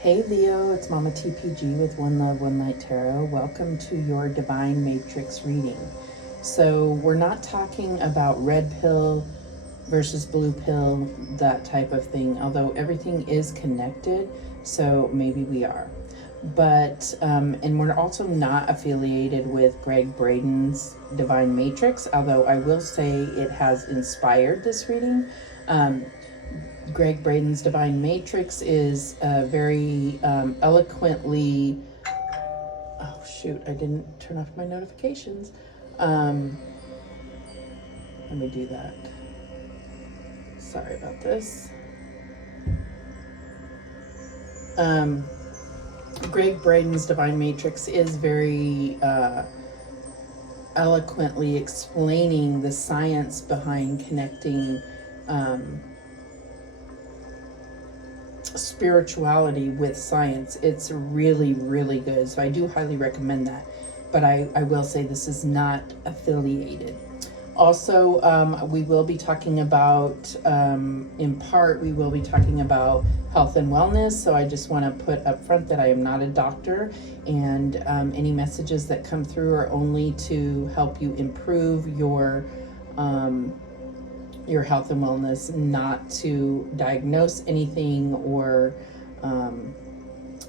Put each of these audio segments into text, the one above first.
Hey Leo, it's Mama TPG with One Love, One Light Tarot. Welcome to your Divine Matrix reading. So we're not talking about red pill versus blue pill, that type of thing, although everything is connected, so maybe we are. But, and we're also not affiliated with Greg Braden's Divine Matrix, although I will say it has inspired this reading. Greg Braden's Divine Matrix is very eloquently, oh shoot, I didn't turn off my notifications. Let me do that. Sorry about this. Greg Braden's Divine Matrix is very eloquently explaining the science behind connecting spirituality with science. It's really, really good. So I do highly recommend that. But I will say this is not affiliated. Also, we will be talking about, in part, we will be talking about health and wellness. So I just want to put up front that I am not a doctor, and any messages that come through are only to help you improve your health and wellness, not to diagnose anything or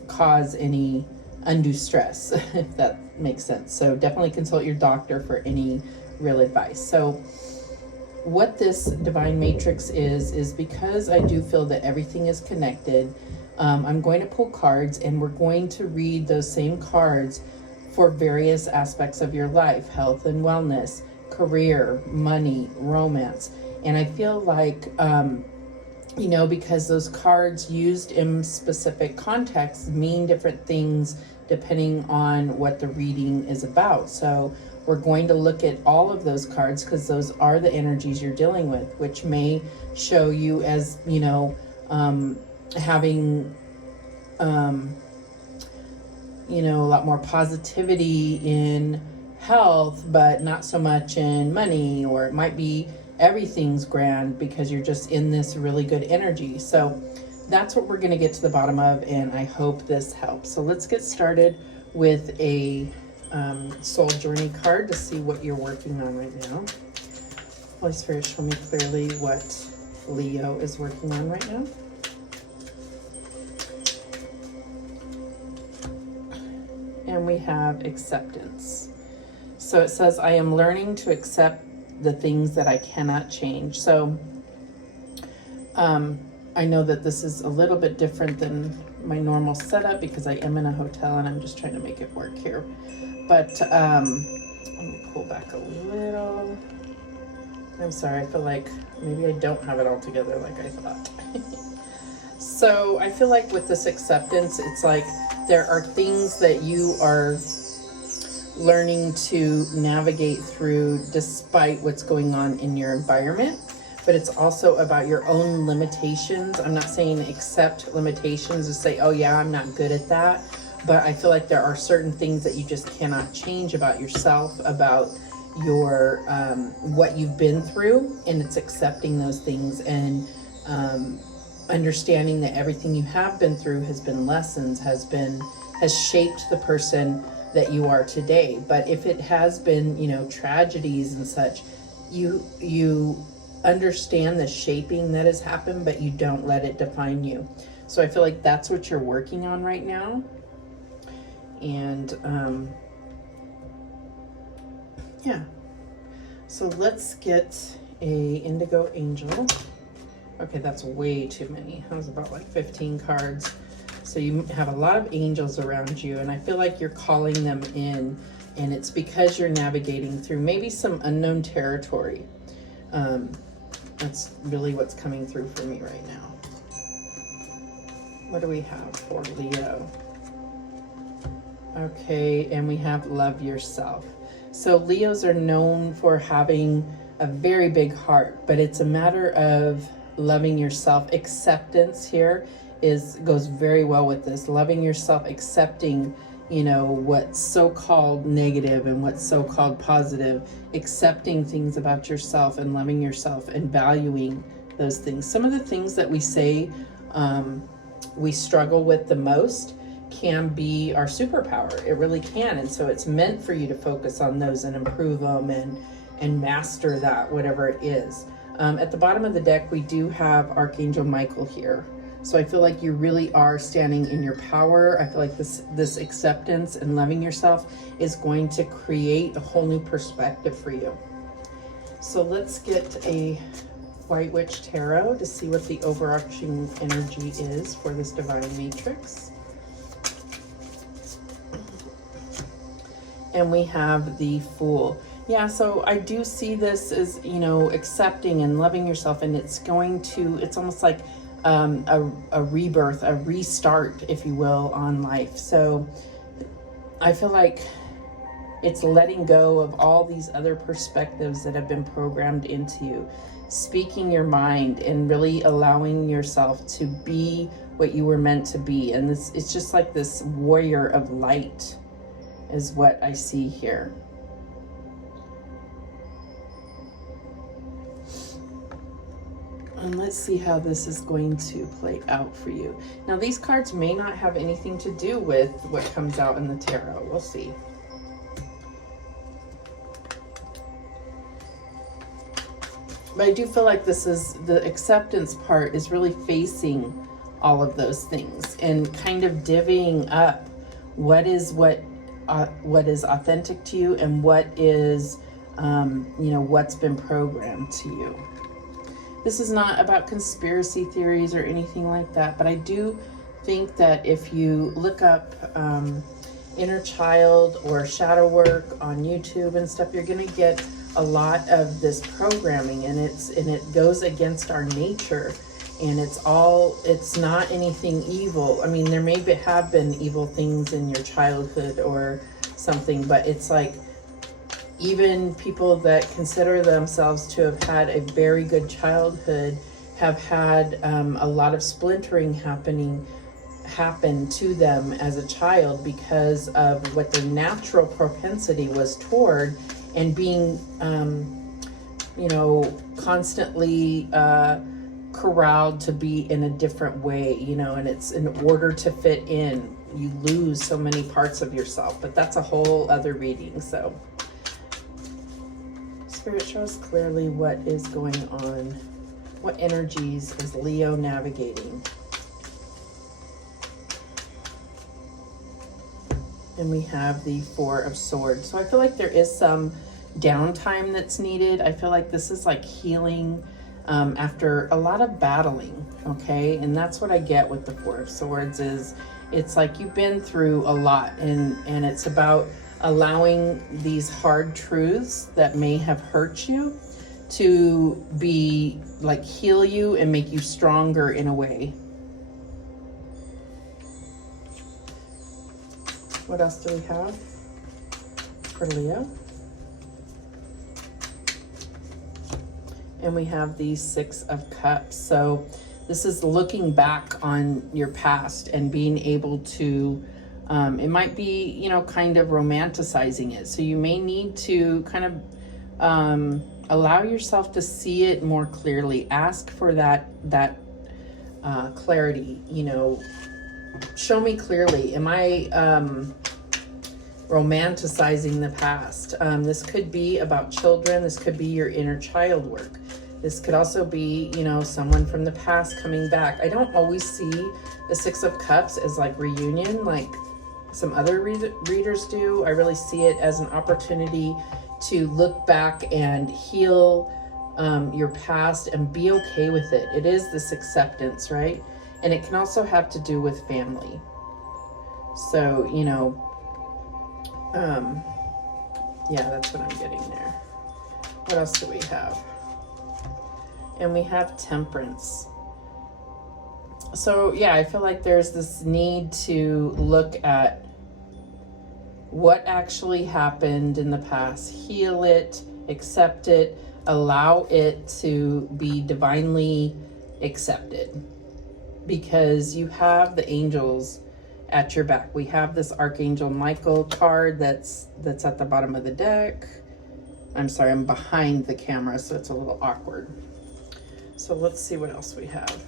cause any undue stress, if that makes sense. So definitely consult your doctor for any real advice. So what this Divine Matrix is because I do feel that everything is connected, I'm going to pull cards and we're going to read those same cards for various aspects of your life: health and wellness, career, money, romance. And I feel like, because those cards used in specific contexts mean different things depending on what the reading is about. So we're going to look at all of those cards because those are the energies you're dealing with, which may show you as, having, a lot more positivity in health, but not so much in money, or it might be everything's grand because you're just in this really good energy. So that's what we're going to get to the bottom of, and I hope this helps. So let's get started with a soul journey card to see what you're working on right now. Holy Spirit, show me clearly what Leo is working on right now. And we have acceptance. So it says, I am learning to accept the things that I cannot change. So I know that this is a little bit different than my normal setup because I am in a hotel and I'm just trying to make it work here. But let me pull back a little. I'm sorry, I feel like maybe I don't have it all together like I thought. So I feel like with this acceptance, it's like there are things that you are learning to navigate through despite what's going on in your environment, but it's also about your own limitations. I'm not saying accept limitations and say, oh yeah, I'm not good at that, but I feel like there are certain things that you just cannot change about yourself, about your what you've been through, and it's accepting those things and understanding that everything you have been through has been lessons, has shaped the person that you are today. But if it has been, tragedies and such, you understand the shaping that has happened, but you don't let it define you. So I feel like that's what you're working on right now. And yeah, so let's get a Indigo Angel. Okay, that's way too many. That was about like 15 cards. So you have a lot of angels around you, and I feel like you're calling them in, and it's because you're navigating through maybe some unknown territory. That's really what's coming through for me right now. What do we have for Leo? Okay, and we have love yourself. So Leos are known for having a very big heart, but it's a matter of loving yourself. Acceptance here goes very well with this. Loving yourself, accepting, what's so-called negative and what's so-called positive, accepting things about yourself and loving yourself and valuing those things. Some of the things that we say we struggle with the most can be our superpower. It really can. And so it's meant for you to focus on those and improve them and master that, whatever it is. At the bottom of the deck, we do have Archangel Michael here. So I feel like you really are standing in your power. I feel like this acceptance and loving yourself is going to create a whole new perspective for you. So let's get a White Witch Tarot to see what the overarching energy is for this Divine Matrix. And we have the Fool. Yeah, so I do see this as, you know, accepting and loving yourself, and it's going to, it's almost like a rebirth, a restart, if you will, on life. So I feel like it's letting go of all these other perspectives that have been programmed into you, speaking your mind and really allowing yourself to be what you were meant to be. And this, it's just like this warrior of light is what I see here. And let's see how this is going to play out for you. Now, these cards may not have anything to do with what comes out in the tarot. We'll see. But I do feel like this is, the acceptance part is really facing all of those things and kind of divvying up what is authentic to you and what is, you know, what's been programmed to you. This is not about conspiracy theories or anything like that, but I do think that if you look up inner child or shadow work on YouTube and stuff, you're going to get a lot of this programming, and it goes against our nature, and it's not anything evil. I mean, there may have been evil things in your childhood or something, but it's like, even people that consider themselves to have had a very good childhood have had a lot of splintering happen to them as a child because of what their natural propensity was toward, and being, you know, constantly corralled to be in a different way, you know, and it's in order to fit in, you lose so many parts of yourself. But that's a whole other reading. So Spirit, show us clearly what is going on. What energies is Leo navigating? And we have the Four of Swords. So I feel like there is some downtime that's needed. I feel like this is like healing after a lot of battling, okay? And that's what I get with the Four of Swords, is it's like you've been through a lot, and it's about allowing these hard truths that may have hurt you to be like heal you and make you stronger in a way. What else do we have for Leo? And we have the Six of Cups. So this is looking back on your past and being able to, it might be, you know, kind of romanticizing it. So you may need to kind of allow yourself to see it more clearly. Ask for that clarity, you know. Show me clearly. Am I romanticizing the past? This could be about children. This could be your inner child work. This could also be, you know, someone from the past coming back. I don't always see the Six of Cups as like reunion, like some other readers do. I really see it as an opportunity to look back and heal your past and be okay with it. It is this acceptance, right? And it can also have to do with family. So, you know, yeah, that's what I'm getting there. What else do we have? And we have Temperance. So, yeah, I feel like there's this need to look at what actually happened in the past, heal it, accept it, allow it to be divinely accepted. Because you have the angels at your back. We have this Archangel Michael card that's at the bottom of the deck. I'm sorry, I'm behind the camera, so it's a little awkward. So let's see what else we have.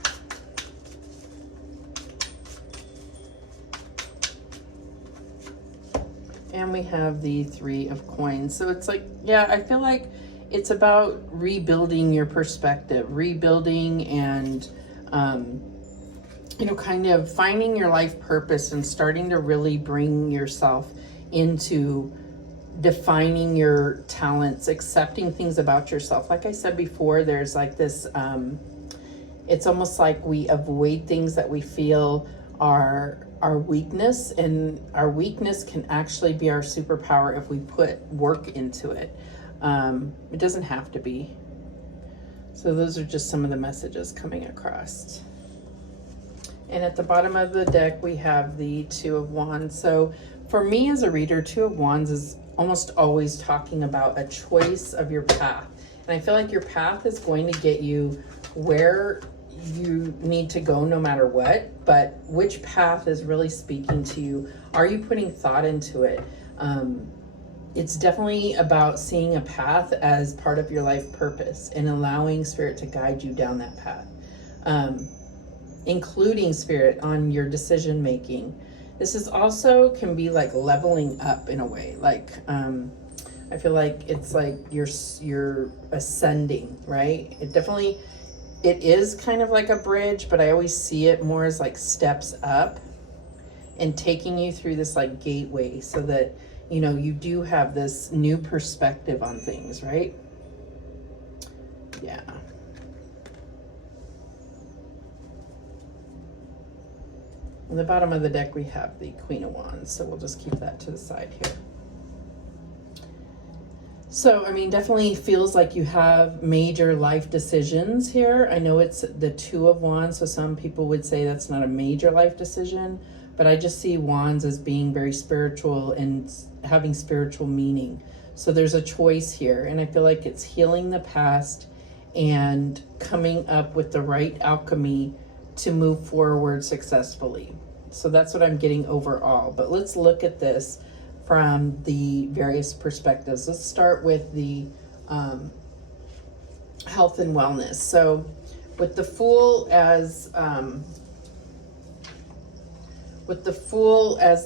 And we have the 3 of coins. So it's like, yeah, I feel like it's about rebuilding your perspective, rebuilding and, you know, kind of finding your life purpose and starting to really bring yourself into defining your talents, accepting things about yourself. Like I said before, there's like this, it's almost like we avoid things that we feel are our weakness, and our weakness can actually be our superpower if we put work into it. It doesn't have to be. So those are just some of the messages coming across. And at the bottom of the deck, we have the 2 of Wands. So for me as a reader, 2 of Wands is almost always talking about a choice of your path. And I feel like your path is going to get you where you need to go no matter what, but which path is really speaking to you? Are you putting thought into it? It's definitely about seeing a path as part of your life purpose and allowing Spirit to guide you down that path, including Spirit on your decision making. This is also can be like leveling up in a way. Like I feel like it's like you're ascending, right? It is kind of like a bridge, but I always see it more as like steps up and taking you through this like gateway so that, you know, you do have this new perspective on things, right? Yeah. On the bottom of the deck, we have the Queen of Wands, so we'll just keep that to the side here. So, I mean, definitely feels like you have major life decisions here. I know it's the 2 of Wands, so some people would say that's not a major life decision, but I just see Wands as being very spiritual and having spiritual meaning. So there's a choice here, and I feel like it's healing the past and coming up with the right alchemy to move forward successfully. So that's what I'm getting overall. But let's look at this from the various perspectives. Let's start with the health and wellness. So with the Fool as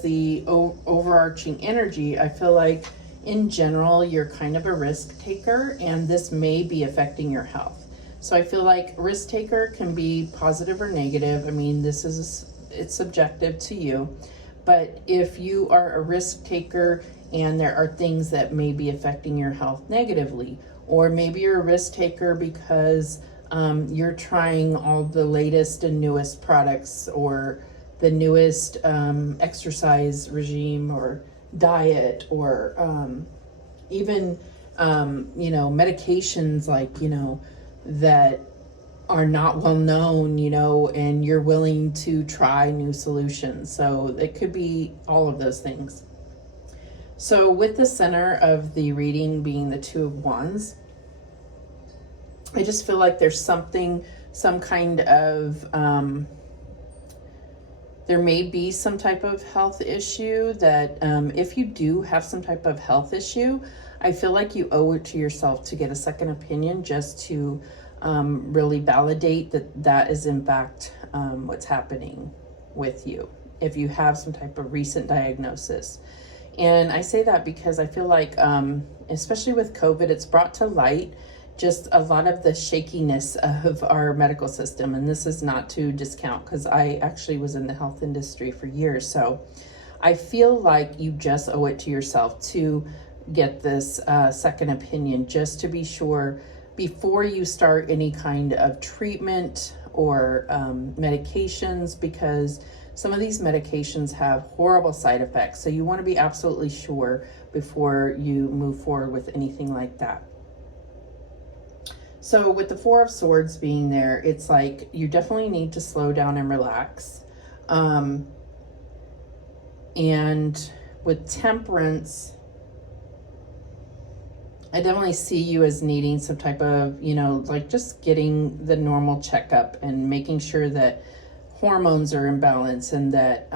the overarching energy, I feel like in general you're kind of a risk taker, and this may be affecting your health. So I feel like risk taker can be positive or negative. I mean, it's subjective to you. But if you are a risk taker and there are things that may be affecting your health negatively, or maybe you're a risk taker because you're trying all the latest and newest products or the newest exercise regime or diet, or even, you know, medications like, you know, that are not well known, you know, and you're willing to try new solutions. So it could be all of those things. So with the center of the reading being the 2 of Wands, I just feel like there's some kind of, there may be some type of health issue that if you do have some type of health issue, I feel like you owe it to yourself to get a second opinion, just to really validate that is in fact what's happening with you if you have some type of recent diagnosis. And I say that because I feel like especially with COVID, it's brought to light just a lot of the shakiness of our medical system. And this is not to discount, because I actually was in the health industry for years. So I feel like you just owe it to yourself to get this second opinion, just to be sure before you start any kind of treatment or medications, because some of these medications have horrible side effects. So you want to be absolutely sure before you move forward with anything like that. So with the 4 of Swords being there, it's like you definitely need to slow down and relax. And with Temperance, I definitely see you as needing some type of, you know, like just getting the normal checkup and making sure that hormones are in balance, and that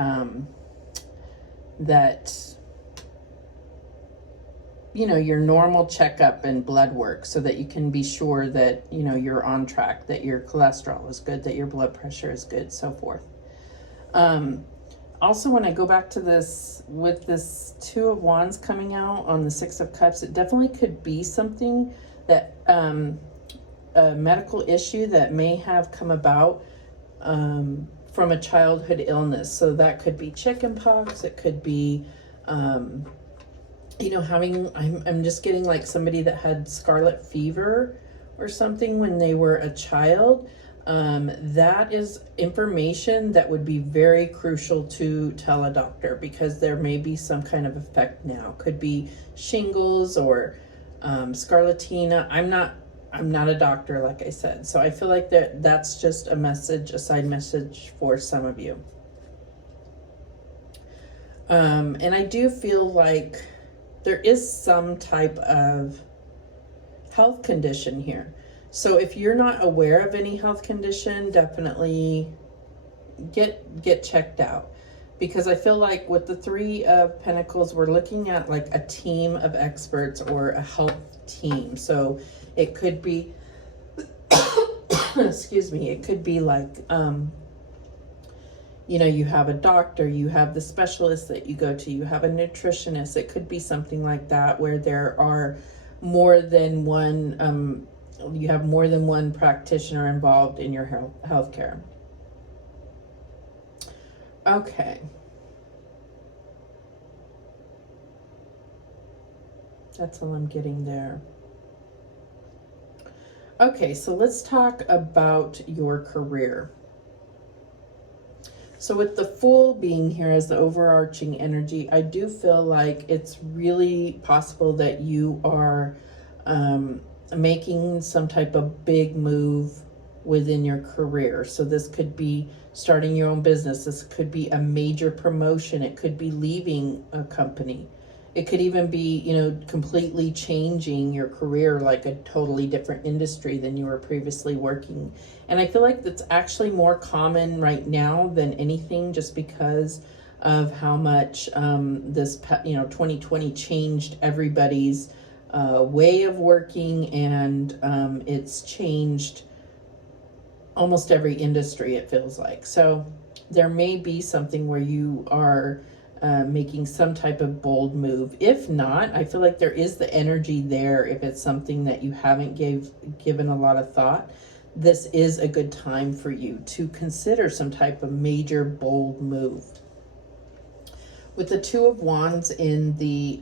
you know, your normal checkup and blood work, so that you can be sure that, you know, you're on track, that your cholesterol is good, that your blood pressure is good, so forth. Also, when I go back to this, with this Two of Wands coming out on the Six of Cups, it definitely could be something that, a medical issue that may have come about from a childhood illness. So that could be chickenpox. It could be, you know, I'm just getting like somebody that had scarlet fever or something when they were a child. That is information that would be very crucial to tell a doctor, because there may be some kind of effect now. Could be shingles or scarlatina. I'm not a doctor, like I said. So I feel like that's just a message, a side message for some of you. And I do feel like there is some type of health condition here. So if you're not aware of any health condition, definitely get checked out. Because I feel like with the Three of Pentacles, we're looking at like a team of experts or a health team. So it could be, excuse me, it could be like, you know, you have a doctor, you have the specialist that you go to, you have a nutritionist. It could be something like that, where there are more than one, you have more than one practitioner involved in your healthcare. Okay. That's all I'm getting there. Okay, so let's talk about your career. So with the Fool being here as the overarching energy, I do feel like it's really possible that you are making some type of big move within your career. So this could be starting your own business. This could be a major promotion. It could be leaving a company. It could even be, you know, completely changing your career, like a totally different industry than you were previously working. And I feel like that's actually more common right now than anything, just because of how much this, you know, 2020 changed everybody's way of working, and it's changed almost every industry, it feels like. So there may be something where you are making some type of bold move. If not, I feel like there is the energy there. If it's something that you haven't given a lot of thought, this is a good time for you to consider some type of major bold move. With the Two of Wands in the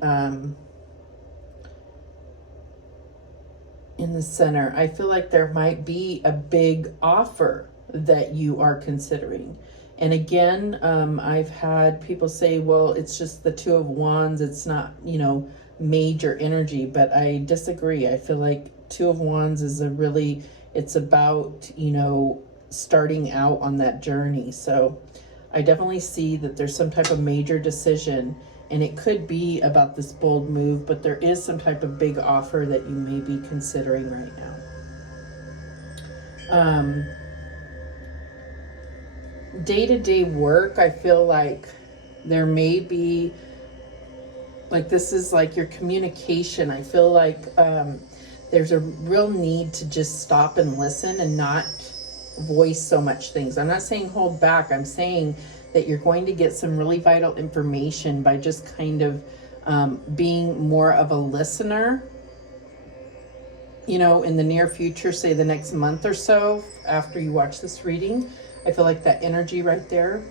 center, I feel like there might be a big offer that you are considering. And again, I've had people say, well, it's just the Two of Wands, it's not, you know, major energy, but I disagree. I feel like Two of Wands is it's about, you know, starting out on that journey. So I definitely see that there's some type of major decision, and it could be about this bold move, but there is some type of big offer that you may be considering right now. Day-to-day work, I feel like there may be, like, this is like your communication. I feel like there's a real need to just stop and listen and not voice so much things. I'm not saying hold back. I'm saying that you're going to get some really vital information by just kind of being more of a listener, you know, in the near future, say the next month or so after you watch this reading. I feel like that energy right there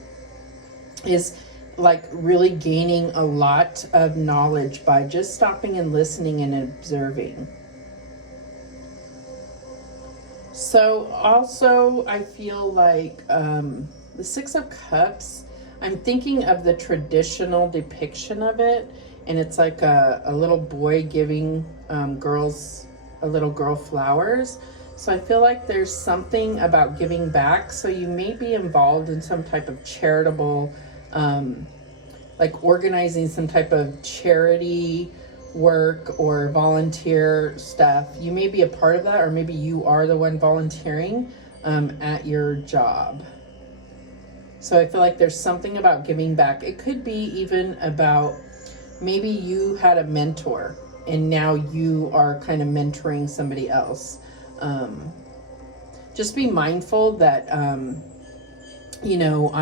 is like really gaining a lot of knowledge by just stopping and listening and observing. So also I feel like the Six of Cups, I'm thinking of the traditional depiction of it, and it's like a little boy giving a little girl flowers. So I feel like there's something about giving back. So you may be involved in some type of charitable, like organizing some type of charity work or volunteer stuff. You may be a part of that, or maybe you are the one volunteering at your job. So I feel like there's something about giving back. It could be even about maybe you had a mentor and now you are kind of mentoring somebody else. Just be mindful that, you know,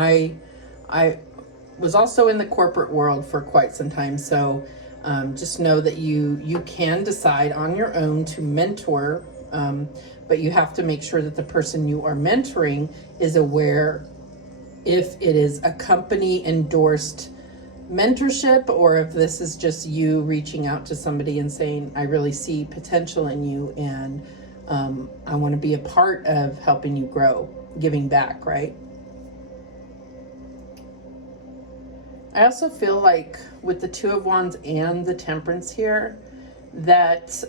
was also in the corporate world for quite some time. So just know that you can decide on your own to mentor, but you have to make sure that the person you are mentoring is aware if it is a company endorsed mentorship, or if this is just you reaching out to somebody and saying, I really see potential in you, and I want to be a part of helping you grow, giving back, right? I also feel like with the Two of Wands and the Temperance here, that,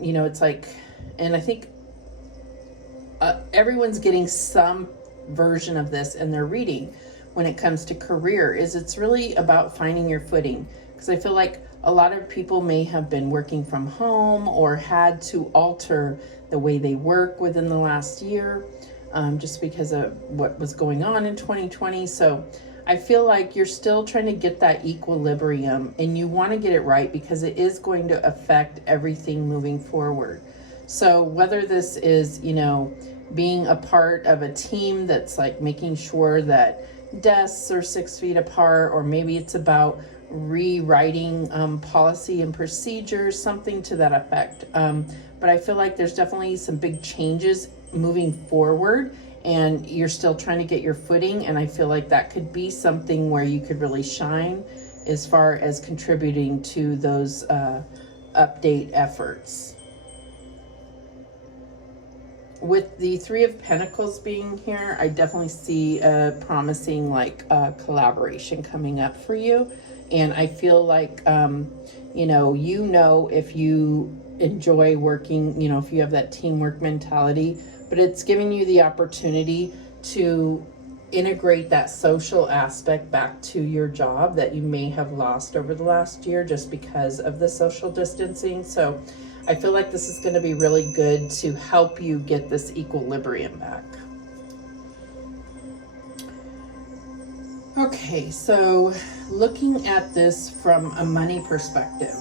you know, it's like, and I think everyone's getting some version of this in their reading when it comes to career, is it's really about finding your footing. Because I feel like a lot of people may have been working from home or had to alter the way they work within the last year, just because of what was going on in 2020. So I feel like you're still trying to get that equilibrium, and you want to get it right because it is going to affect everything moving forward. So whether this is, you know, being a part of a team that's like making sure that desks are 6 feet apart, or maybe it's about rewriting policy and procedures, something to that effect. But I feel like there's definitely some big changes moving forward, and you're still trying to get your footing. And I feel like that could be something where you could really shine as far as contributing to those update efforts. With the Three of Pentacles being here, I definitely see a promising collaboration coming up for you. And I feel like, you know, if you enjoy working, you know, if you have that teamwork mentality, but it's giving you the opportunity to integrate that social aspect back to your job that you may have lost over the last year just because of the social distancing. So I feel like this is going to be really good to help you get this equilibrium back. Okay, so looking at this from a money perspective,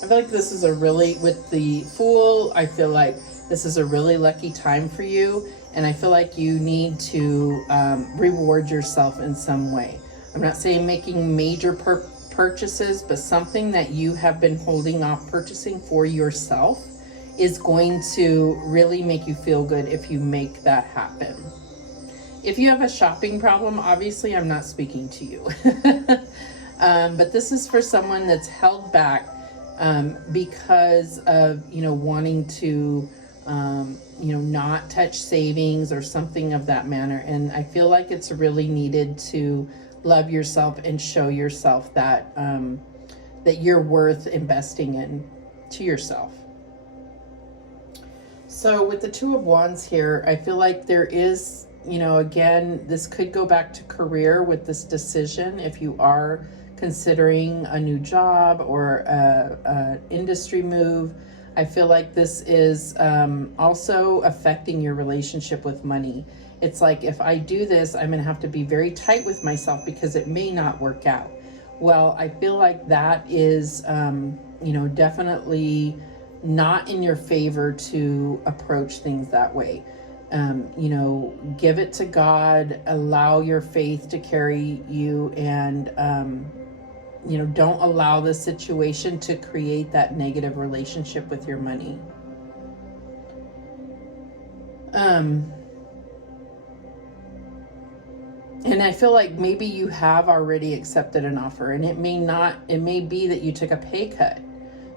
I feel like this is a really, with the Fool, I feel like this is a really lucky time for you. And I feel like you need to reward yourself in some way. I'm not saying making major purchases, but something that you have been holding off purchasing for yourself is going to really make you feel good if you make that happen. If you have a shopping problem, obviously I'm not speaking to you. But this is for someone that's held back because of, you know, wanting to, you know, not touch savings or something of that manner. And I feel like it's really needed to love yourself and show yourself that that you're worth investing in to yourself. So with the Two of Wands here, I feel like there is, you know, again, this could go back to career with this decision. If you are considering a new job or a industry move, I feel like this is also affecting your relationship with money. It's like, if I do this, I'm going to have to be very tight with myself because it may not work out. Well, I feel like that is, you know, definitely not in your favor to approach things that way. You know, give it to God, allow your faith to carry you, and, you know, don't allow the situation to create that negative relationship with your money. And I feel like maybe you have already accepted an offer, and it may be that you took a pay cut.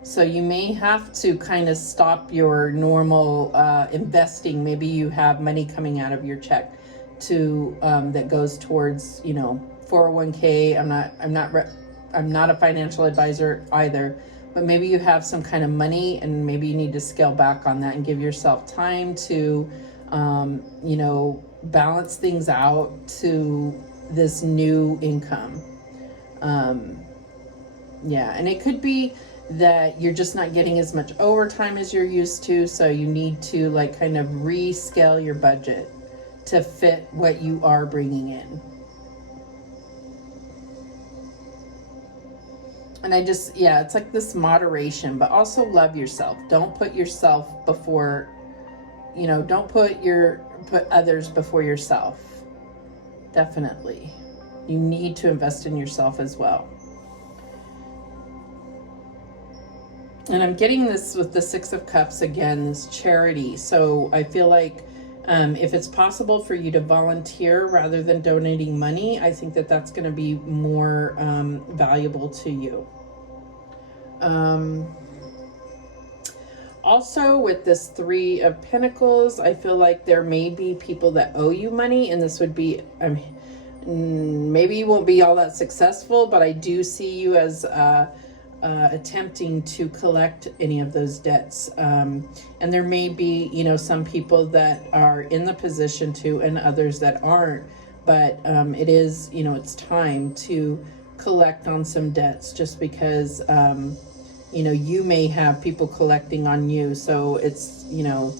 So you may have to kind of stop your normal investing. Maybe you have money coming out of your check to that goes towards, you know, 401k. I'm not a financial advisor either, but maybe you have some kind of money, and maybe you need to scale back on that and give yourself time to, you know, balance things out to this new income. Yeah, and it could be that you're just not getting as much overtime as you're used to, so you need to like kind of rescale your budget to fit what you are bringing in. And I just, yeah, it's like this moderation, but also love yourself. Don't put yourself before, you know, don't put others before yourself. Definitely. You need to invest in yourself as well. And I'm getting this with the Six of Cups again, this charity. So I feel like if it's possible for you to volunteer rather than donating money, I think that that's going to be more valuable to you. Also, with this Three of Pentacles, I feel like there may be people that owe you money, and this would be, maybe you won't be all that successful, but I do see you as attempting to collect any of those debts. And there may be, you know, some people that are in the position to, and others that aren't, but it is, you know, it's time to collect on some debts, just because you know, you may have people collecting on you. So it's, you know,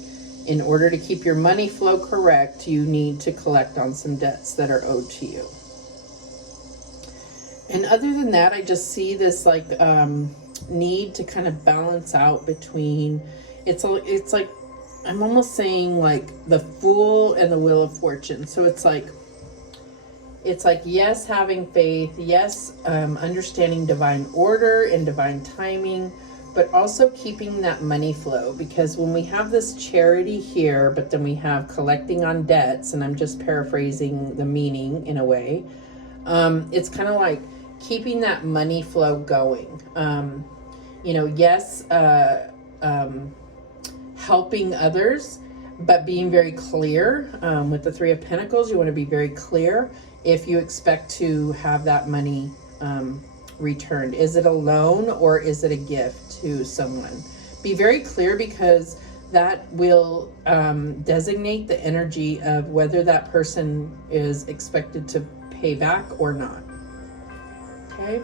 in order to keep your money flow correct, you need to collect on some debts that are owed to you. And other than that, I just see this like need to kind of balance out between, it's like, I'm almost saying like the Fool and the Wheel of Fortune. So it's like, yes, having faith, yes, understanding divine order and divine timing, but also keeping that money flow. Because when we have this charity here, but then we have collecting on debts, and I'm just paraphrasing the meaning in a way, it's kind of like keeping that money flow going. You know, yes, helping others, but being very clear. With the Three of Pentacles, you want to be very clear if you expect to have that money returned. Is it a loan or is it a gift to someone? Be very clear, because that will designate the energy of whether that person is expected to pay back or not. Okay.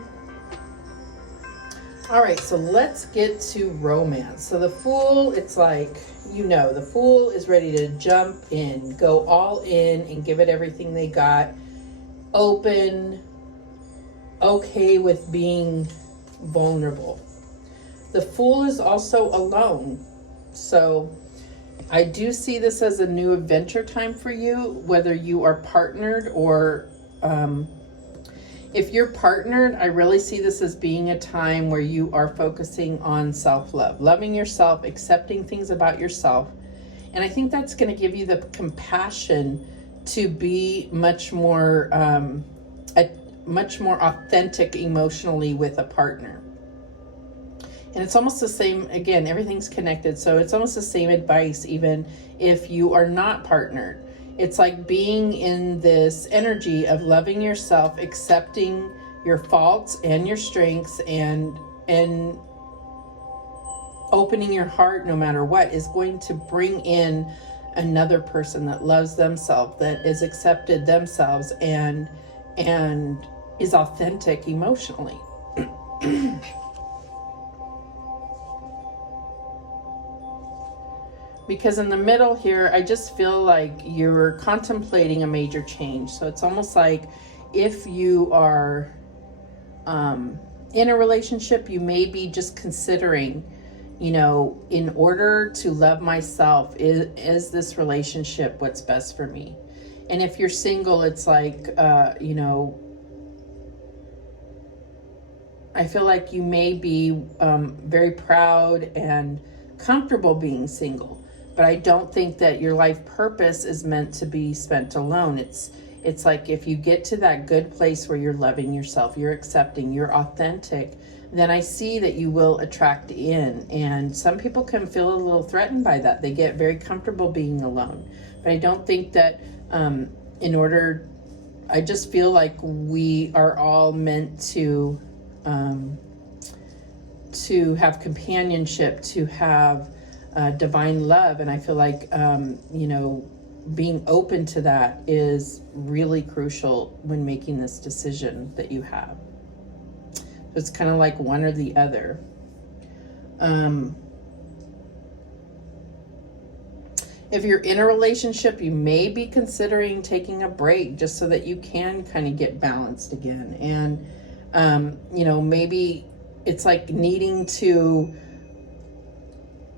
All right, so let's get to romance. So the Fool, it's like, you know, the Fool is ready to jump in, go all in and give it everything they got. Open, okay with being vulnerable. The Fool is also alone. So I do see this as a new adventure time for you, whether you are partnered or if you're partnered, I really see this as being a time where you are focusing on self-love, loving yourself, accepting things about yourself. And I think that's going to give you the compassion to be much more authentic emotionally with a partner. And it's almost the same, again, everything's connected. So it's almost the same advice, even if you are not partnered. It's like being in this energy of loving yourself, accepting your faults and your strengths, and opening your heart no matter what is going to bring in another person that loves themselves, that is accepted themselves, and is authentic emotionally. Because in the middle here, I just feel like you're contemplating a major change. So it's almost like if you are in a relationship, you may be just considering, you know, in order to love myself, is this relationship what's best for me? And if you're single, it's like, you know, I feel like you may be very proud and comfortable being single. But I don't think that your life purpose is meant to be spent alone. It's like if you get to that good place where you're loving yourself, you're accepting, you're authentic, then I see that you will attract in. And some people can feel a little threatened by that. They get very comfortable being alone. But I don't think that I just feel like we are all meant to have companionship, to have divine love. And I feel like, you know, being open to that is really crucial when making this decision that you have. So it's kind of like one or the other. If you're in a relationship, you may be considering taking a break just so that you can kind of get balanced again. And, you know, maybe it's like needing to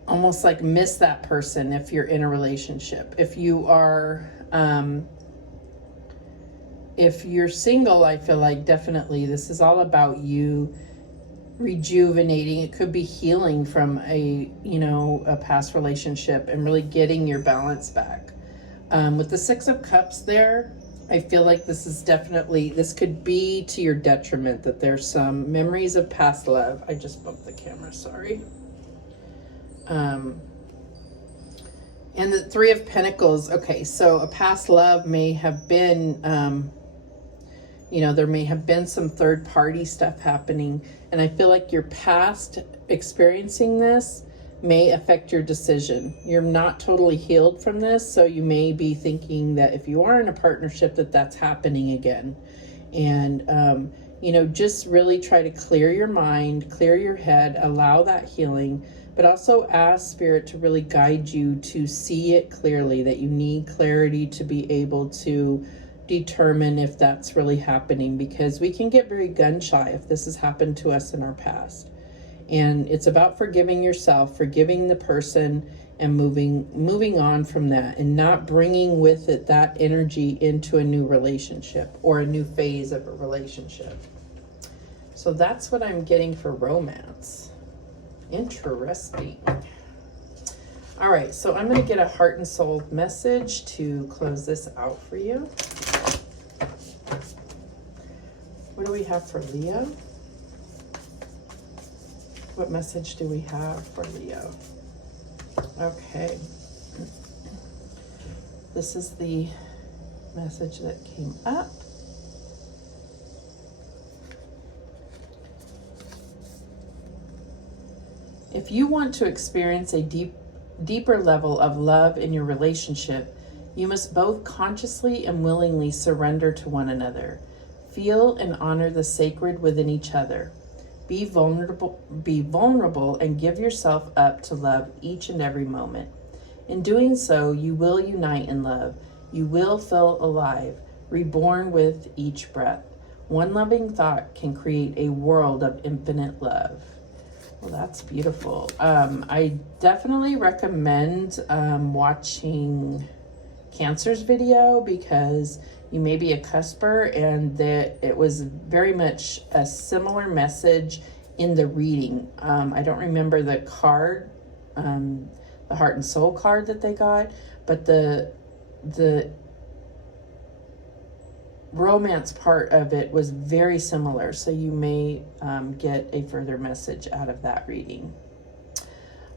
almost like miss that person if you're in a relationship. If you are if you're single, I feel like definitely this is all about you rejuvenating. It could be healing from a, you know, a past relationship and really getting your balance back. With the Six of Cups there, I feel like this is definitely, this could be to your detriment, that there's some memories of past love. I just bumped the camera, sorry. And the Three of Pentacles, okay, so a past love may have been, you know, there may have been some third party stuff happening. And I feel like your past experiencing this may affect your decision. You're not totally healed from this, so you may be thinking that if you are in a partnership that that's happening again. And, you know, just really try to clear your mind, clear your head, allow that healing, but also ask Spirit to really guide you to see it clearly, that you need clarity to be able to determine if that's really happening, because we can get very gun shy if this has happened to us in our past. And it's about forgiving yourself, forgiving the person, and moving on from that, and not bringing with it that energy into a new relationship or a new phase of a relationship. So that's what I'm getting for romance. Interesting. All right, so I'm going to get a heart and soul message to close this out for you. What do we have for Leo? What message do we have for Leo? Okay. This is the message that came up. If you want to experience a deeper level of love in your relationship, you must both consciously and willingly surrender to one another. Feel and honor the sacred within each other. Be vulnerable and give yourself up to love each and every moment. In doing so, you will unite in love. You will feel alive, reborn with each breath. One loving thought can create a world of infinite love. Well, that's beautiful. I definitely recommend watching Cancer's video, because you may be a cusper, and that it was very much a similar message in the reading. I don't remember the card, the heart and soul card that they got, but the romance part of it was very similar. So you may get a further message out of that reading.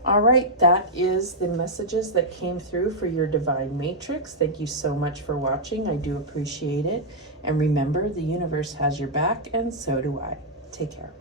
All right, that is the messages that came through for your Divine Matrix. Thank you so much for watching. I do appreciate it. And remember, the universe has your back, and so do I. Take care.